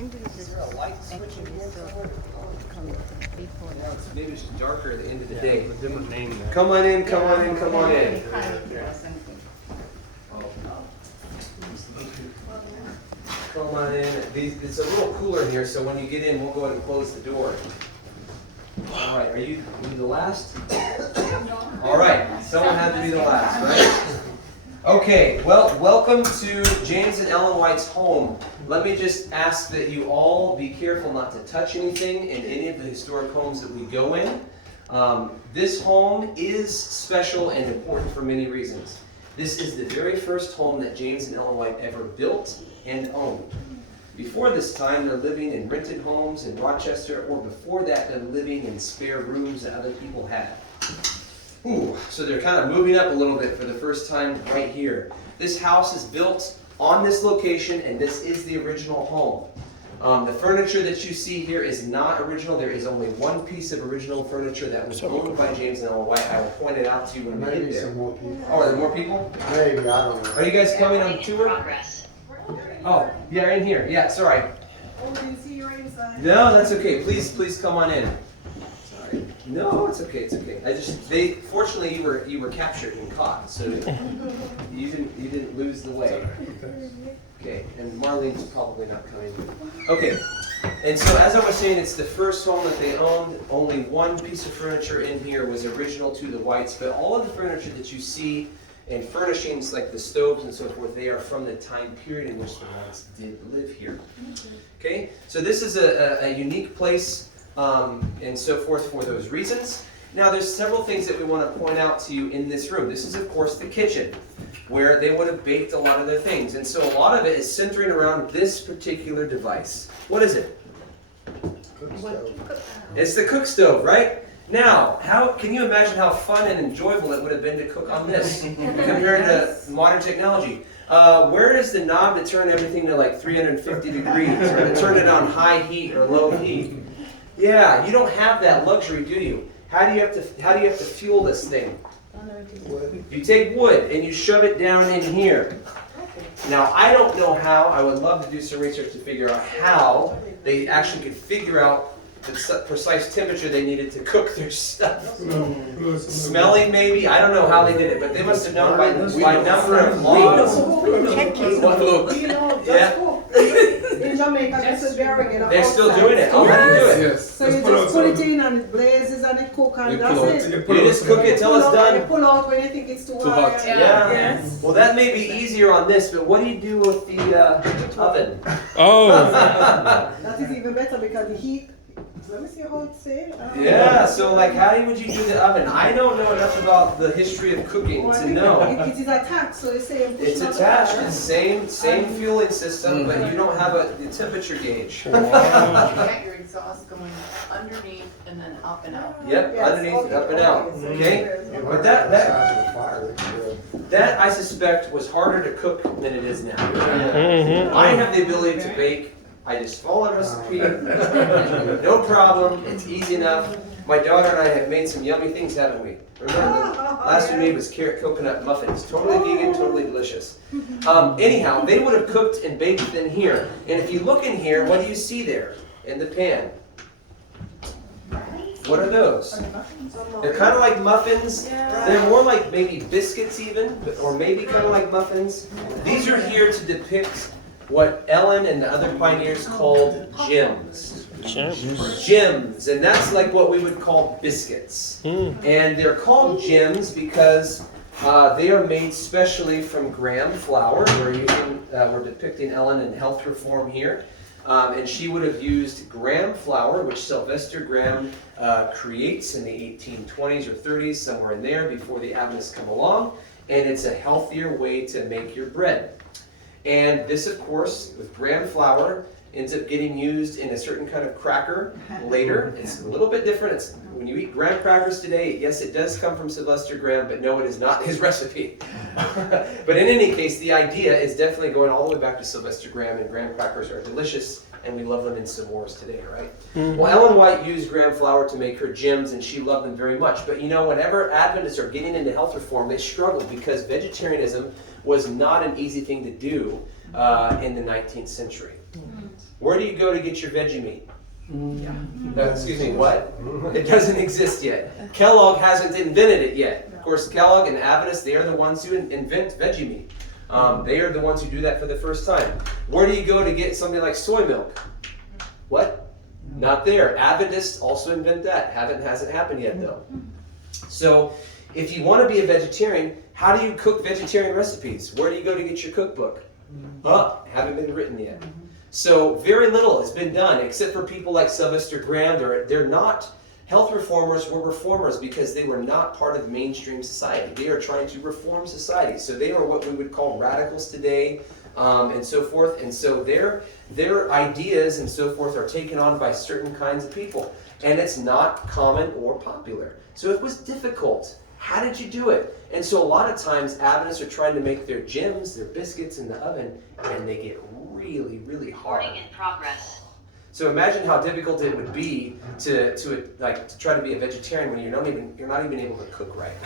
Angel is Is there a light switch in actually here so somewhere? come before Yeah, that. maybe it's darker at the end of the day. A different name there. Come on in, come on in, come on in. Come on in. It's a little cooler in here, so when you get in, we'll go ahead and close the door. All right, are you the last? All right, someone had to be the last, right? Okay, well, welcome to James and Ellen White's home. Let me just ask that you all be careful not to touch anything in any of the historic homes that we go in. This home is special and important for many reasons. This is the very first home that James and Ellen White ever built and owned. Before this time, they're living in rented homes in Rochester, or before that, they're living in spare rooms that other people had. Ooh, so they're kind of moving up a little bit for the first time right here. This house is built on this location, and this is the original home. The furniture that you see here is not original. There is only one piece of original furniture that was owned by James and Ellen White. I will point it out to you when we get Maybe there. some more people. Oh, are there more people? Maybe, I don't know. Are you guys coming on tour? Oh, yeah, in here. Yeah, sorry. Oh, didn't see you right inside. No, that's okay. Please come on in. Sorry. No, it's okay. It's okay. Fortunately you were captured and caught, so you didn't lose the way. Okay, and Marlene's probably not coming. Okay, and so as I was saying, it's the first home that they owned. Only one piece of furniture in here was original to the Whites, but all of the furniture that you see and furnishings like the stoves and so forth, they are from the time period in which the Whites did live here. Okay, so this is a unique place and so forth for those reasons. Now there's several things that we want to point out to you in this room. This is of course the kitchen, where they would have baked a lot of their things. And so a lot of it is centering around this particular device. What is it? Cook stove. It's the cook stove, right? Now, how can you imagine how fun and enjoyable it would have been to cook on this compared to modern technology? Where is the knob to turn everything to like 350 degrees or to turn it on high heat or low heat? Yeah, you don't have that luxury, do you? How do you have to fuel this thing? You take wood and you shove it down in here. Now, I don't know how. I would love to do some research to figure out how they actually could figure out the precise temperature they needed to cook their stuff. Smelling maybe? I don't know how they did it, but they must have known by number of logs. You know, that's cool. In Jamaica, that's a very good. They're still doing it. Oh, how do you do it? Yes. So you just put it in and it blazes and it cooks and that's it. You just cook it till it's done. You pull out when you think it's too hot. Yeah. Yes. Well, that may be easier on this, but what do you do with the oven? Oh, That is even better because the heat. Let me see how it's say. Yeah, so like how would you do the oven? I don't know enough about the history of cooking Well, I to think know. it is attached, so you say It's attached, it's same fueling system, but you don't have the temperature gauge. You got your exhaust going underneath and then up and out. Yep, Yes, underneath, okay, up and out, okay. okay? Yeah, But the that size of the fire, it's good. that I suspect was harder to cook than it is now. I have the ability to bake. I just follow a recipe, no problem, it's easy enough. My daughter and I have made some yummy things, haven't we? Remember, the last we made was carrot coconut muffins, totally vegan, totally delicious. Anyhow, they would have cooked and baked in here. And if you look in here, what do you see there in the pan? What are those? They're kind of like muffins. They're more like maybe biscuits even, or maybe kind of like muffins. These are here to depict what Ellen and the other pioneers called gems. Gems, and that's like what we would call biscuits. And they're called gems because they are made specially from graham flour. We're depicting Ellen in health reform here. And she would have used graham flour, which Sylvester Graham creates in the 1820s or 30s, somewhere in there, before the Adventists come along. And it's a healthier way to make your bread. And this, of course, with graham flour, ends up getting used in a certain kind of cracker later. It's a little bit different. It's, when you eat graham crackers today, yes, it does come from Sylvester Graham, but no, it is not his recipe. But in any case, the idea is definitely going all the way back to Sylvester Graham, and graham crackers are delicious, and we love them in s'mores today, right? Well, Ellen White used graham flour to make her gems, and she loved them very much. But you know, whenever Adventists are getting into health reform, they struggled because vegetarianism was not an easy thing to do in the 19th century. Where do you go to get your veggie meat? Excuse me, what? It doesn't exist yet. Kellogg hasn't invented it yet. Of course, Kellogg and Aventis, they are the ones who invent veggie meat. They are the ones who do that for the first time. Where do you go to get something like soy milk? What? Not there. Aventis also invent that. Hasn't happened yet though. So, if you want to be a vegetarian, how do you cook vegetarian recipes? Where do you go to get your cookbook? Haven't been written yet. So very little has been done, except for people like Sylvester Graham. They're not health reformers, were reformers because they were not part of mainstream society. They are trying to reform society. So they are what we would call radicals today, and so forth. And so their ideas and so forth are taken on by certain kinds of people. And it's not common or popular. So it was difficult. How did you do it? And so a lot of times Adventists are trying to make their gems, their biscuits in the oven, and they get really, really hard. Recording in progress. So imagine how difficult it would be to try to be a vegetarian when you're not even able to cook right.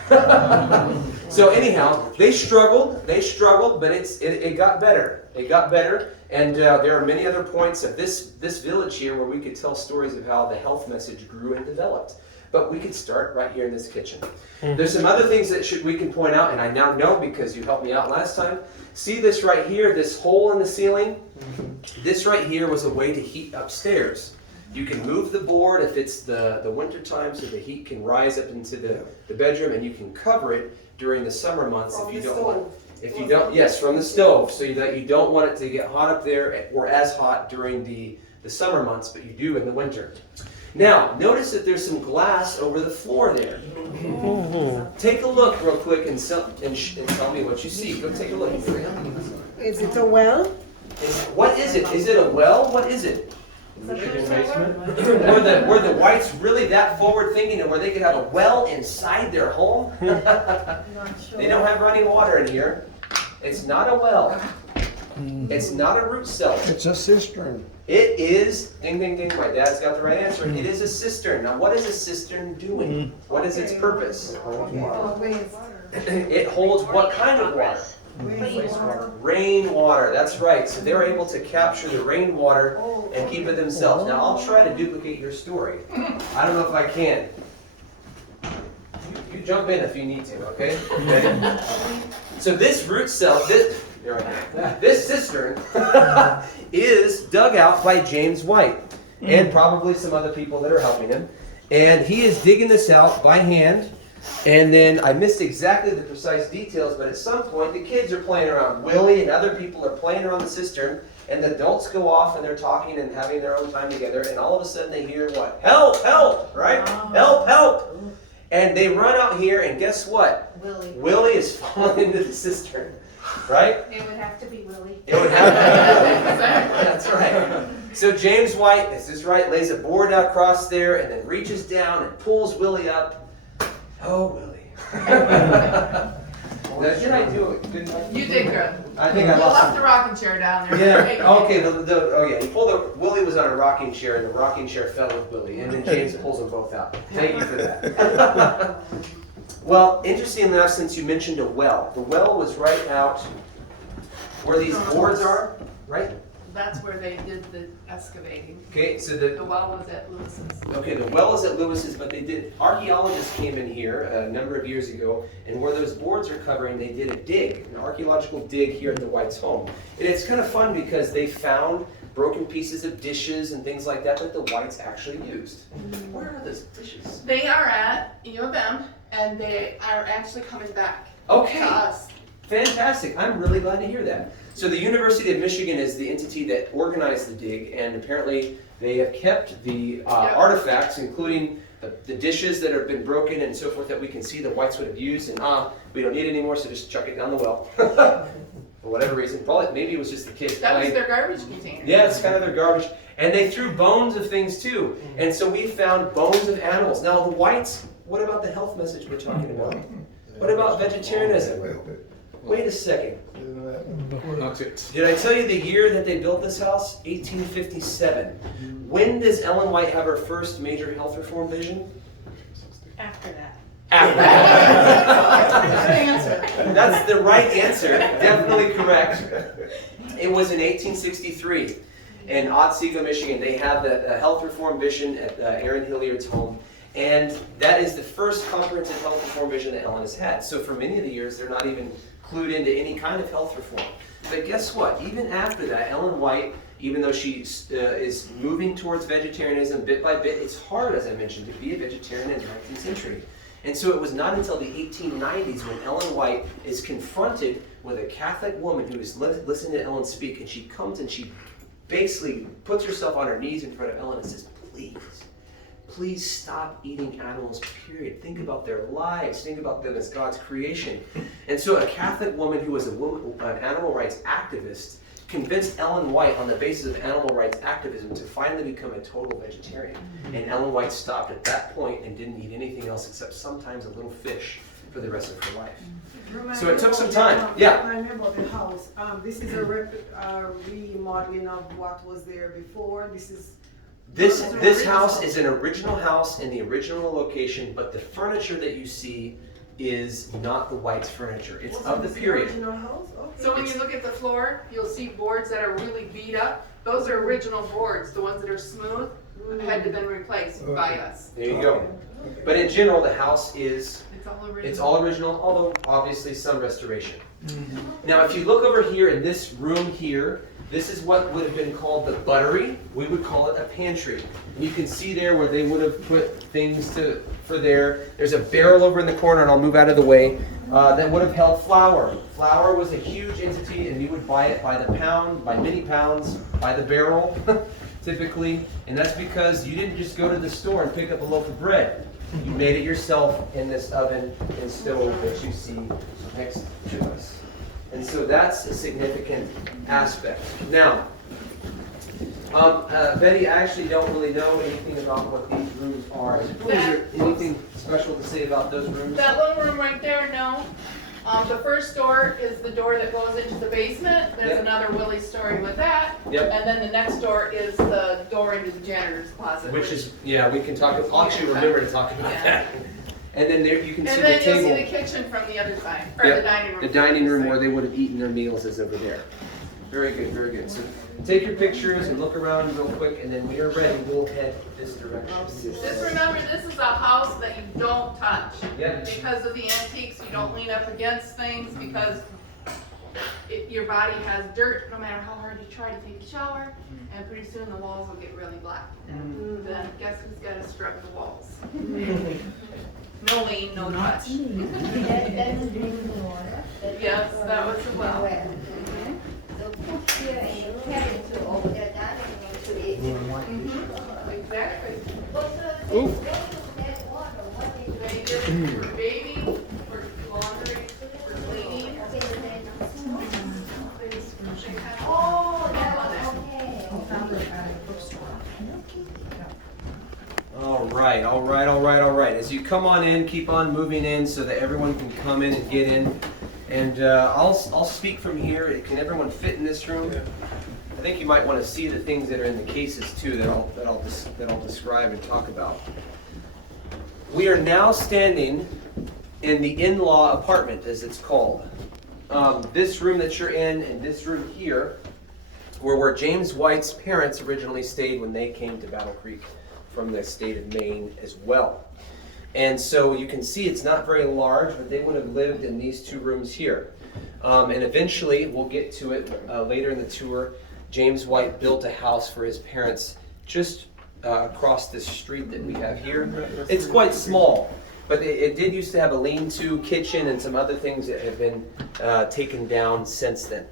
So anyhow, they struggled, but it got better. It got better, and there are many other points of this village here where we could tell stories of how the health message grew and developed. But we could start right here in this kitchen. There's some other things that we can point out, and I now know because you helped me out last time. See this right here, this hole in the ceiling? This right here was a way to heat upstairs. You can move the board if it's the winter time so the heat can rise up into the bedroom, and you can cover it during the summer months if you don't want. Yes, from the stove, so that you don't want it to get hot up there or as hot during the summer months, but you do in the winter. Now, notice that there's some glass over the floor there. Take a look real quick and tell me what you see. Go take a look. Is it a well? What is it? Is it a well? What is it? Were the whites really that forward thinking and where they could have a well inside their home? They don't have running water in here. It's not a well. It's not a root cellar. It's a cistern. It is, ding, ding, ding, my dad's got the right answer. It is a cistern. Now, what is a cistern doing? What is its purpose? It holds what kind of water? Rainwater, that's right. So they're able to capture the rainwater and keep it themselves. Now, I'll try to duplicate your story. I don't know if I can. You jump in if you need to, okay? So this root cell, this cistern is dug out by James White and probably some other people that are helping him. And he is digging this out by hand. And then I missed exactly the precise details, but at some point the kids are playing around. Willie and other people are playing around the cistern, and the adults go off and they're talking and having their own time together, and all of a sudden they hear what? Help, help, right? Help, help. And they run out here, and guess what? Willie is falling into the cistern, right? It would have to be Willie. It would have to be Willie. That's right. So James White, is this right, lays a board out across there and then reaches down and pulls Willie up. Oh, Willie. Did I do a good job? You did good. I think I You lost left the rocking chair down there. Yeah, okay, he pulled Willie was on a rocking chair and the rocking chair fell with Willie, and then James pulls them both out. Thank you for that. Well, interesting enough, since you mentioned a well, the well was right out where these boards are, right? That's where they did the excavating. Okay, so The well was at Lewis's. Okay, the well is at Lewis's, but archaeologists came in here a number of years ago, and where those boards are covering, they did an archaeological dig here at the White's home. And it's kind of fun because they found broken pieces of dishes and things like that the Whites actually used. Where are those dishes? They are at U of M, and they are actually coming back Okay. to us. Fantastic. I'm really glad to hear that. So the University of Michigan is the entity that organized the dig, and apparently they have kept the artifacts, including the dishes that have been broken and so forth that we can see the Whites would have used, and we don't need it anymore, so just chuck it down the well. For whatever reason. Probably, maybe it was just the kids That was playing. their garbage container. Yeah, it's kind of their garbage. And they threw bones of things too. And so we found bones of animals. Now the Whites, what about the health message we're talking about? What about vegetarianism? Wait a second. Did I tell you the year that they built this house? 1857. When does Ellen White have her first major health reform vision? After that. After that. That's the right answer. Definitely correct. It was in 1863. in Otsego, Michigan. They have the health reform vision at Aaron Hilliard's home. And that is the first comprehensive health reform vision that Ellen has had. So for many of the years, they're not even clued into any kind of health reform. But guess what? Even after that, Ellen White, even though she is moving towards vegetarianism bit by bit, it's hard, as I mentioned, to be a vegetarian in the 19th century. And so it was not until the 1890s when Ellen White is confronted with a Catholic woman who is listening to Ellen speak, and she comes and she basically puts herself on her knees in front of Ellen and says, please stop eating animals, period. Think about their lives. Think about them as God's creation. And so a Catholic woman who was an animal rights activist convinced Ellen White on the basis of animal rights activism to finally become a total vegetarian. And Ellen White stopped at that point and didn't eat anything else except sometimes a little fish for the rest of her life. So it took some time. Yeah. Remind me about the house. This is a remodeling of what was there before. This house is an original house in the original location, but the furniture that you see is not the White's furniture. It's of the period. Original house? Okay. So when you look at the floor, you'll see boards that are really beat up. Those are original boards. The ones that are smooth had to been replaced by us. There you go. But in general, the house is, It's all original. although obviously some restoration. Now, if you look over here in this room here, this is what would have been called the buttery. We would call it a pantry. And you can see there where they would have put things for there. There's a barrel over in the corner, and I'll move out of the way, that would have held flour. Flour was a huge entity, and you would buy it by the pound, by many pounds, by the barrel, typically. And that's because you didn't just go to the store and pick up a loaf of bread. You made it yourself in this oven and stove that you see next to us. And so that's a significant aspect. Now, Betty, I actually don't really know anything about what these rooms are. Is there anything special to say about those rooms? That little room right there, no. The first door is the door that goes into the basement. There's Yep. another Willie story with that. Yep. And then the next door is the door into the janitor's closet. Which is, yeah, we can talk, I'll actually remember to talk about Yeah. that. And then there you can see And the then you'll table. see the kitchen from the other side, or Yep. the dining room. The dining room where they would have eaten their meals is over there. Very good, very good. So take your pictures and look around real quick, and then when you're ready, we'll head this direction. Just remember, this is a house that you don't touch. Yep. Because of the antiques, you don't lean up against things because your body has dirt no matter how hard you try to take a shower, and pretty soon the walls will get really black. Then guess who's got to scrub the walls? No lean, no touch. Yes, that was the well. So put here and you carry to over there, dining room to eat. Exactly. What's the thing? That water, what is They did it for baby, for laundry, for cleaning. Oh, that one, okay. All right. As you come on in, keep on moving in so that everyone can come in and get in. And I'll speak from here. Can everyone fit in this room? I think you might want to see the things that are in the cases too that I'll describe and talk about. We are now standing in the in-law apartment, as it's called. This room that you're in and this room here were where James White's parents originally stayed when they came to Battle Creek from the state of Maine as well. And so you can see it's not very large, but they would have lived in these two rooms here. And eventually, we'll get to it later in the tour, James White built a house for his parents just across this street that we have here. It's quite small, but it did used to have a lean-to kitchen and some other things that have been taken down since then.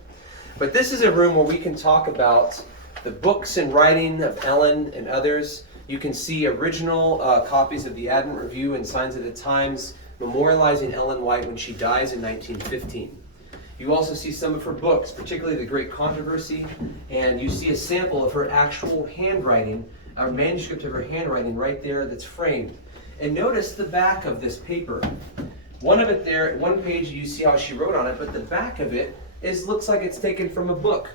But this is a room where we can talk about the books and writing of Ellen and others. You can see original copies of the Advent Review and Signs of the Times memorializing Ellen White when she dies in 1915. You also see some of her books, particularly The Great Controversy, and you see a sample of her actual handwriting, a manuscript of her handwriting right there that's framed. And notice the back of this paper. One of it there, one page you see how she wrote on it, but the back of it looks like it's taken from a book.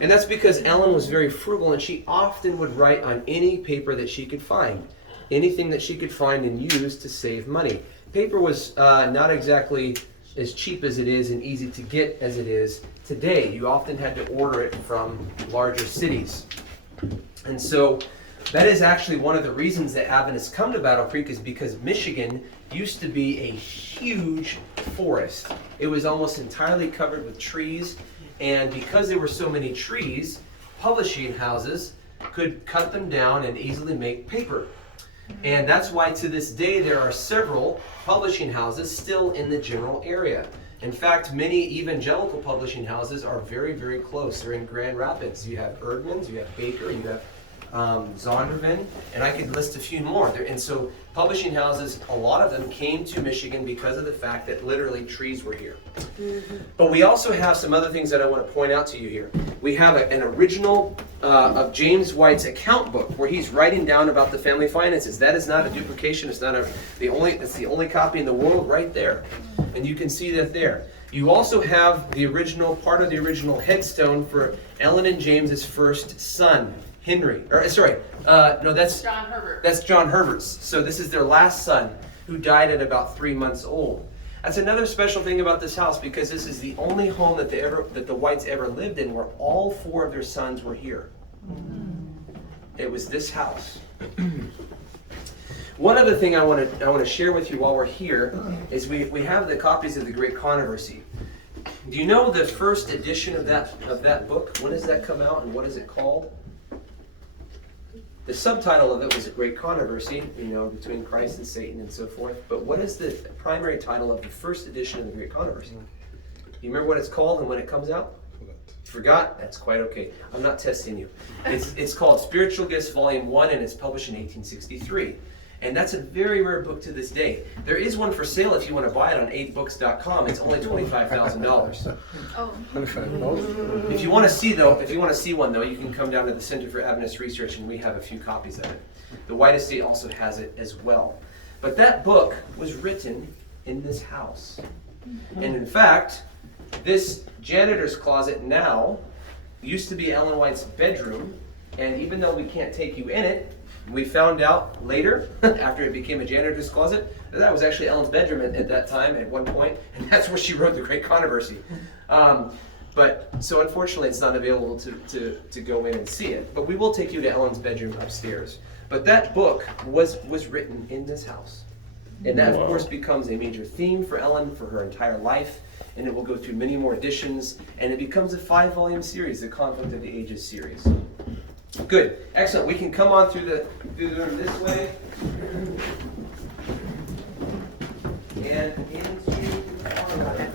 And that's because Ellen was very frugal, and she often would write on any paper that she could find. Anything that she could find and use to save money. Paper was not exactly as cheap as it is and easy to get as it is today. You often had to order it from larger cities. And so that is actually one of the reasons that Adventists come to Battle Creek, is because Michigan used to be a huge forest. It was almost entirely covered with trees, and because there were so many trees, publishing houses could cut them down and easily make paper. And that's why to this day there are several publishing houses still in the general area. In fact, many evangelical publishing houses are very, very close. They're in Grand Rapids. You have Erdman's, you have Baker, you have Zondervan, and I could list a few more. And so publishing houses, a lot of them came to Michigan because of the fact that literally trees were here. But we also have some other things that I want to point out to you here. We have an original of James White's account book where he's writing down about the family finances. That is not a duplication. It's not it's the only copy in the world right there. And you can see that there. You also have the original, part of the original headstone for Ellen and James's first son, Henry. No, that's John Herbert. That's John Herbert's. So this is their last son, who died at about 3 months old. That's another special thing about this house, because this is the only home that the Whites ever lived in where all 4 of their sons were here. It was this house. One other thing I want to share with you while we're here is we have the copies of the Great Controversy. Do you know the first edition of that book? When does that come out, and what is it called? The subtitle of it was A Great Controversy, between Christ and Satan and so forth. But what is the primary title of the first edition of the Great Controversy? Do you remember what it's called and when it comes out? Forgot? That's quite okay. I'm not testing you. It's called Spiritual Gifts Volume 1, and it's published in 1863. And that's a very rare book to this day. There is one for sale if you want to buy it on aidbooks.com. It's only $25,000. Oh. If you want to see one though, you can come down to the Center for Adventist Research, and we have a few copies of it. The White Estate also has it as well. But that book was written in this house. And in fact, this janitor's closet now used to be Ellen White's bedroom, and even though we can't take you in it, we found out later, after it became a janitor's closet, that was actually Ellen's bedroom at that time, at one point, and that's where she wrote The Great Controversy. So unfortunately, it's not available to go in and see it. But we will take you to Ellen's bedroom upstairs. But that book was written in this house. And that, of course, becomes a major theme for Ellen for her entire life. And it will go through many more editions. And it becomes a 5-volume series, the Conflict of the Ages series. Good. Excellent. We can come on through the room this way. And into the parlor.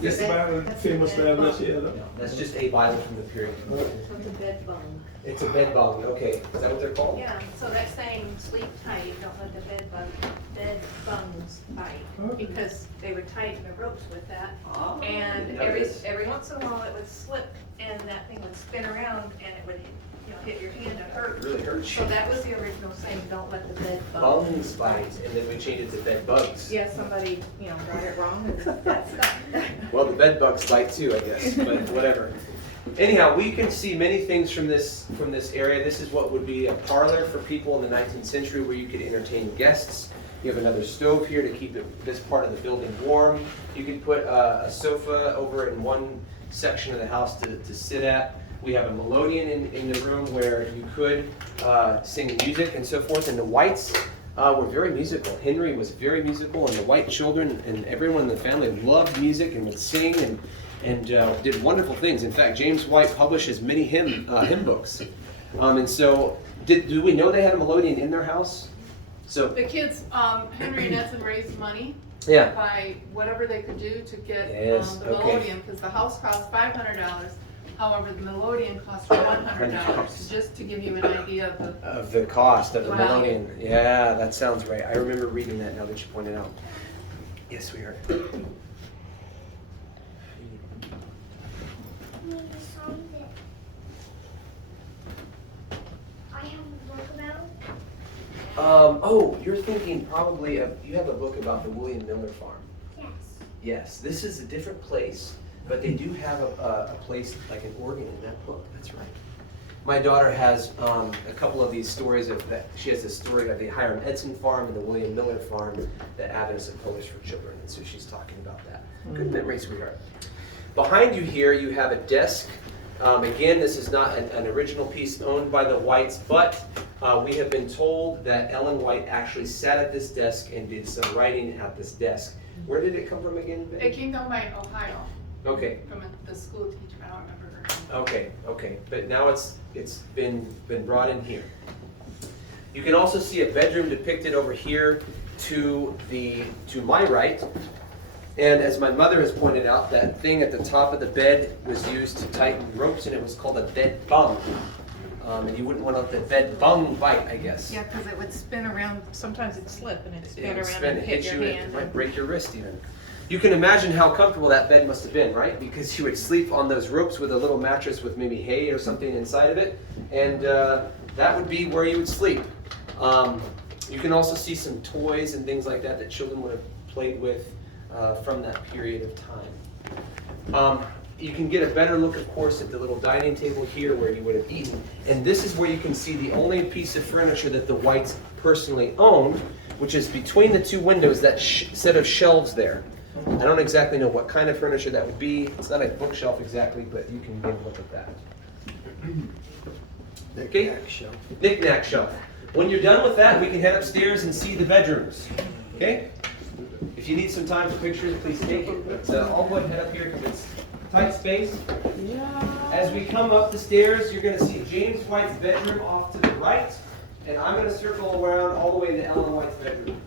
This Bible famous Bible here, though. That's just a Bible from the period. It's a bed bung. It's a bed bung. Okay, is that what they're called? Yeah, so that's saying sleep tight, don't let the bed bungs bite. Because they would tighten the ropes with that. And every once in a while it would slip and that thing would spin around and it would hit your hand and hurt. It really hurts. So that was the original saying, don't let the bed Bungs bite, and then we changed it to bed bugs. Yeah, somebody, got it wrong and that's stuck. Well, the bed bugs bite too, I guess, but whatever. Anyhow, we can see many things from this area. This is what would be a parlor for people in the 19th century where you could entertain guests. You have another stove here to keep this part of the building warm. You could put a sofa over in one section of the house to sit at. We have a melodeon in the room where you could sing music and so forth. And the Whites were very musical. Henry was very musical, and the White children and everyone in the family loved music and would sing and did wonderful things. In fact, James White publishes many hymn books. And so, do we know they had a melodeon in their house? So The kids, Henry and Edson raised money yeah. by whatever they could do to get Yes, the okay. melodeon, because the house cost $500. However, the melodeon cost $100, just to give you an idea of the cost of the Wow. melodeon. Yeah, that sounds right. I remember reading that now that you pointed out. Yes, we are. I have a book about. Oh, you're thinking probably of, you have a book about the William Miller Farm. Yes. Yes, this is a different place, but they do have a place like an organ in that book. That's right. My daughter has a couple of these stories of that. She has a story of the Hiram Edson Farm and the William Miller Farm that Adventists have published for children, and so she's talking about that. Good memory, sweetheart. Behind you here, you have a desk. Again, this is not an original piece owned by the Whites, but we have been told that Ellen White actually sat at this desk and did some writing at this desk. Where did it come from again, It Betty? came down by Ohio, Okay, from the school teacher, I don't remember her name. okay, but now it's been brought in here. You can also see a bedroom depicted over here to my right. And as my mother has pointed out, that thing at the top of the bed was used to tighten ropes, and it was called a bed bung. And you wouldn't want to let the bed bung bite, I guess. Yeah, because it would spin around, sometimes it'd slip and it'd spin It would around spin and hit you, your and hand. it might break your wrist even. You can imagine how comfortable that bed must have been, right? Because you would sleep on those ropes with a little mattress with maybe hay or something inside of it, and that would be where you would sleep. You can also see some toys and things like that that children would have played with from that period of time. You can get a better look, of course, at the little dining table here where you would have eaten. And this is where you can see the only piece of furniture that the Whites personally owned, which is between the two windows, that set of shelves there. I don't exactly know what kind of furniture that would be. It's not a bookshelf exactly, but you can get a look at that. Okay? Knick-knack shelf. When you're done with that, we can head upstairs and see the bedrooms. Okay? If you need some time for pictures, please take it. But I'll go ahead and head up here because it's tight space. As we come up the stairs, you're going to see James White's bedroom off to the right. And I'm going to circle around all the way to Ellen White's bedroom.